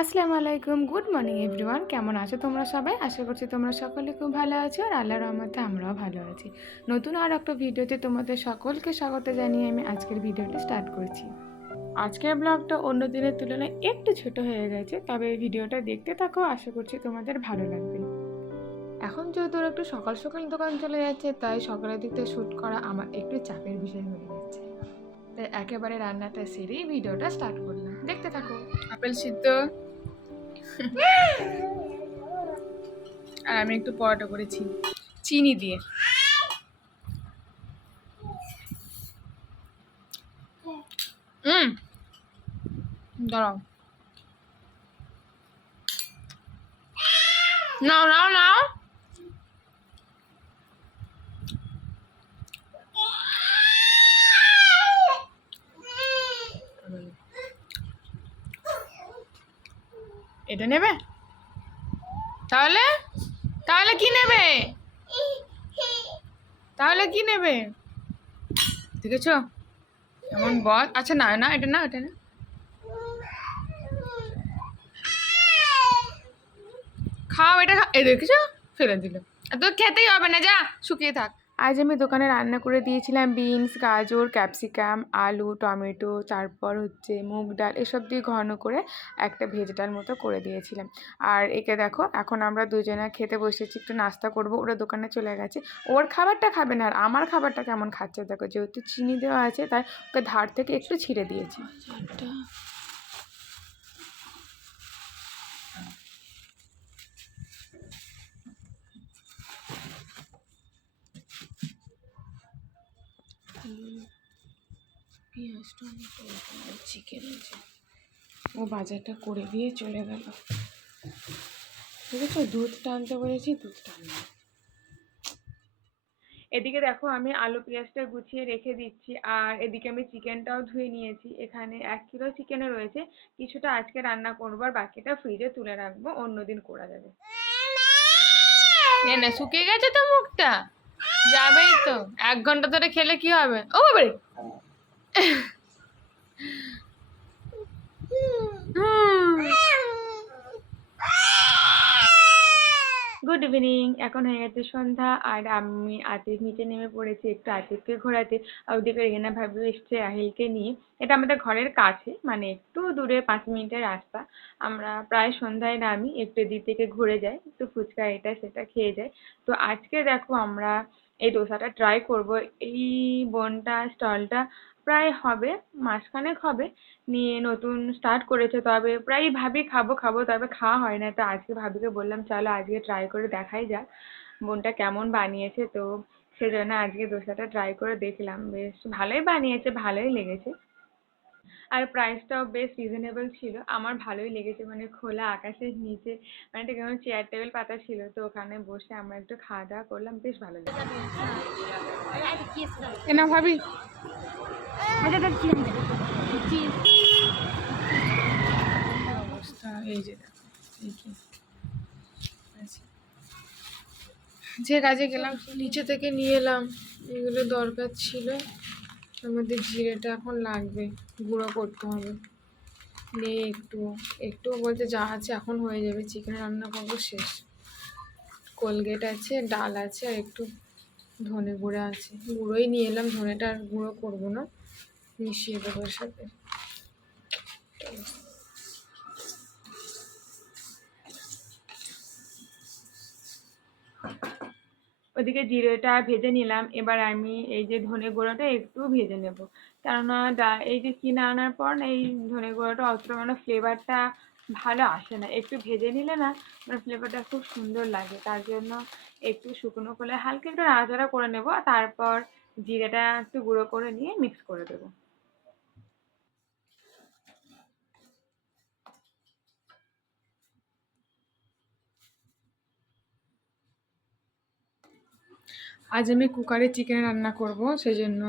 আসসালামু আলাইকুম good morning everyone কেমন আছো তোমরা সবাই? আশা করছি তোমরা সকলে খুব ভালো আছো আর আল্লাহর রহমতে আমরাও ভালো আছি। নতুন আর একটা ভিডিওতে তোমাদের সকলকে স্বাগত জানিয়ে আমি আজকের ভিডিওটি স্টার্ট করছি। আজকের ব্লগটা অন্য দিনের তুলনায় একটু ছোট হয়ে গেছে, তবে এই ভিডিওটা দেখতে থাকো, আশা করছি তোমাদের ভালো লাগবে। এখন যেহেতু একটু সকাল সকাল দোকান চলে যাচ্ছে, তাই সকালের দিকটা শ্যুট করা আমার একটু চাপের বিষয় হয়ে যাচ্ছে তাই একেবারে রান্নাটা সেরেই ভিডিওটা স্টার্ট করলাম। দেখতে থাকো। আপেল সিদ্ধ। আর আমি একটু পরোটা করেছি চিনি দিয়ে। হুম দাঁড়াও। নাও নাও নাও। এটা নেবে? তাহলে? তাহলে কি নেবে? তাহলে কি নেবে? দেখেছ? এমন বদ আচ্ছা না না, এটা না এটা না। খাও, এটা খা- এই দেখেছ? ফেলে দিল। তো খেতেই হবে না, যা, শুকিয়ে থাক। আজ আমি দোকানে রান্না করে দিয়েছিলাম বিনস, গাজর, ক্যাপসিকাম, আলু, টমেটো, তারপর হচ্ছে মুগ ডাল, এসব দিয়ে ঘন করে একটা ভেজ ডাল মতো করে দিয়েছিলাম। আর একে দেখো, এখন আমরা দুজনে খেতে বসেছি, একটু নাস্তা করব, ওরা দোকানে চলে গেছে। ওর খাবারটা খাবে না, আর আমার খাবারটা কেমন খাচ্ছে? দেখো, যেহেতু চিনি দেওয়া আছে, তাই ওকে ধার থেকে একটু ছিঁড়ে দিয়েছি। পেঁয়াজ টমেটো চিকেন আছে ও বাজারটা করে দিয়ে চলে গেল ঠিক আছে দুধ টানতে বলেছি দুধ টানবে এদিকে দেখো আমি আলু পেঁয়াজটা গুছিয়ে রেখে দিচ্ছি, আর এদিকে আমি চিকেনটাও ধুয়ে নিয়েছি। এখানে এক কিলো চিকেনে রয়েছে, কিছুটা আজকে রান্না করব আর বাকিটা ফ্রিজে তুলে রাখব, অন্যদিন করা যাবে। না, শুকিয়ে গেছে তো মুখটা। যাবেই তো। এক ঘণ্টা ধরে খেলে কি হবে? ও বাবারে গুড ইভিনিং, এখন হয়ে গেছে সন্ধ্যা, আর আমি আতিফ নিচে নেমে পড়েছি একটু আতিফকে ঘোরাতে। আর ওদিকে রেহেনা ভাবি এসছে আহিলকে নিয়ে। এটা আমাদের ঘরের কাছে মানে একটু দূরে, পাঁচ মিনিটের রাস্তা। আমরা প্রায় সন্ধ্যায় নামি, একটু এদিক থেকে ঘুরে যাই, একটু ফুচকা এটা সেটা খেয়ে যাই। তো আজকে দেখো আমরা এই ডোসাটা ট্রাই করব। এই বোনটা, স্টলটা প্রায় হবে, মাসখানেক হবে। নিয়ে নতুন স্টার্ট করেছে, তবে প্রায় ভাবি খাব খাব, তবে খাওয়া হয় না। তো আজকে ভাবিকে বললাম, চলো আজকে ট্রাই করে দেখাই যাক, বোনটা কেমন বানিয়েছে? তো সেজন্য আজকে ডোসাটা ট্রাই করে দেখলাম। বেশ ভালোই বানিয়েছে, ভালোই লেগেছে। আর প্রাইসটাও বেশ রিজনেবল ছিল। আমার ভালোই লেগেছে মানে খোলা আকাশের নিচে মানে একটা কেমন চেয়ার টেবিল পাতা ছিল তো ওখানে বসে আমরা একটু খাওয়া দাওয়া করলাম বেশ ভালো লেগেছে। না ভাবি। অবস্থা এই যে দেখো, আছে। যে কাজে গেলাম নিচে থেকে নিয়ে এলাম এগুলো দরকার ছিল। আমাদের জিরেটা এখন লাগবে, গুঁড়ো করতে হবে। নেই একটু একটু বলতে যা আছে এখন হয়ে যাবে, চিকেন রান্না করব শেষ। কোলগেট আছে, ডাল আছে, আর একটু ধনে গুঁড়ো আছে। গুঁড়োই নিয়ে এলাম, ধনেটা আর গুঁড়ো করব না, মিশিয়ে দেবো সাথে। ওদিকে জিরেটা ভেজে নিলাম। এবার আমি এই যে ধনে গুঁড়োটা একটু ভেজে নেব। কেননা এই যে কিনে আনার পর না, এই ধনে গুঁড়োটা অতটা মানে ফ্লেভারটা ভালো আসে না। একটু ভেজে নিলে না মানে ফ্লেভারটা খুব সুন্দর লাগে। তার জন্য একটু শুকনো করে হালকা একটু নাড়াচাড়া করে নেব। তারপর জিরেটা একটু গুঁড়ো করে নিয়ে মিক্স করে দেবো। আজ আমি কুকারে চিকেন রান্না করব সেই জন্য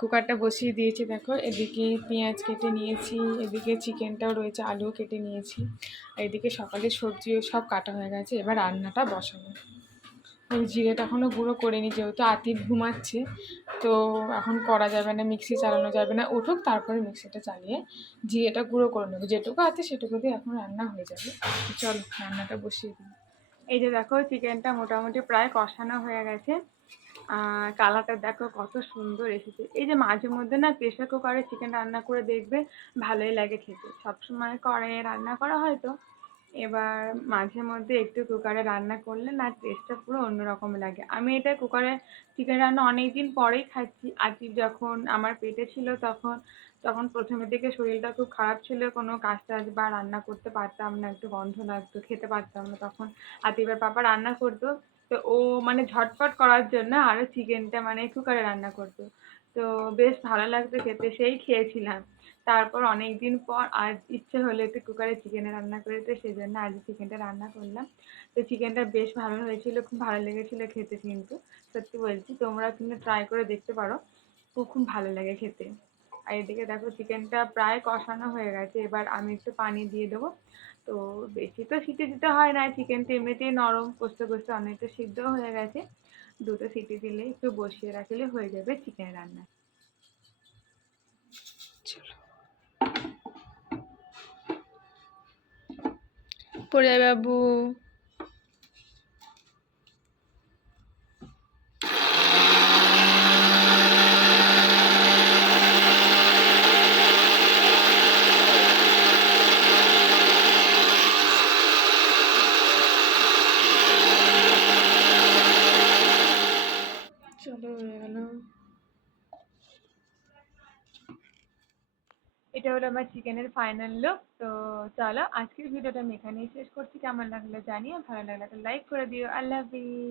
কুকারটা বসিয়ে দিয়েছি, দেখো। এদিকে পেঁয়াজ কেটে নিয়েছি, এদিকে চিকেনটাও রয়েছে, আলুও কেটে নিয়েছি। এদিকে সকালে সবজিও সব কাটা হয়ে গেছে, এবার রান্নাটা বসাবো। এই জিরেটা এখনও গুঁড়ো করিনি, যেহেতু আতিফ ঘুমাচ্ছে, তো এখন করা যাবে না, মিক্সি চালানো যাবে না। উঠুক, তারপরে মিক্সিটা চালিয়ে জিরেটা গুঁড়ো করে নেব। যেটুকু আছে সেটুকু দিয়ে এখন রান্না হয়ে যাবে। চলো, রান্নাটা বসিয়ে দিই। এই যে দেখো, চিকেনটা মোটামুটি প্রায় কষানো হয়ে গেছে। কালারটা দেখো কত সুন্দর এসেছে। এই যে মাঝে মধ্যে না প্রেশার কুকারে চিকেন রান্না করে দেখবে, ভালোই লাগে খেতে। সবসময় কড়াইয়ে রান্না করা হয় তো। এবার মাঝে মধ্যে একটু কুকারে রান্না করলে না টেস্টটা পুরো অন্যরকম লাগে। আমি এটা কুকারে চিকেন রান্না অনেক দিন পরেই খাচ্ছি। আতিফ যখন আমার পেটে ছিল তখন তখন প্রথমের দিকে শরীরটা খুব খারাপ ছিল, কোনো কাজ টাজ বা রান্না করতে পারতাম না, একটু গন্ধ লাগতো, খেতে পারতাম না তখন। আতিফের পাপা রান্না করতো তো ও মানে ঝটপট করার জন্য আরও চিকেনটা মানে কুকারে রান্না করতো। তো বেশ ভালো লাগতো খেতে, সেই খেয়েছিলাম। তারপর অনেক দিন পর আজ ইচ্ছে হলো একটু কুকারে চিকেন রান্না করে তো সেই জন্য আজ চিকেনটা রান্না করলাম। তো চিকেনটা বেশ ভালো হয়েছিল, খুব ভালো লেগেছিলো খেতে কিন্তু, সত্যি বলছি। তোমরা কিন্তু ট্রাই করে দেখতে পারো খুব ভালো লাগে খেতে। আর এদিকে দেখো চিকেনটা প্রায় কষানো হয়ে গেছে, এবার আমি একটু পানি দিয়ে দেবো। তো বেশি তো সিটি দিতে হয় না চিকেনটা এমনিতেই নরম কষতে কষতে অনেকটা সিদ্ধ হয়ে গেছে। দুটো সিটি দিলে একটু বসিয়ে রাখলে হয়ে যাবে চিকেন রান্না। পড়ে বাবু হয়ে গেল। এটা হলো আমার চিকেনের ফাইনাল লুক তো চলো আজকের ভিডিওটা আমি এখানেই শেষ করছি। কেমন লাগল জানিও, ভালো লাগলে লাইক করে দিও। আল্লাহ হাফিজ।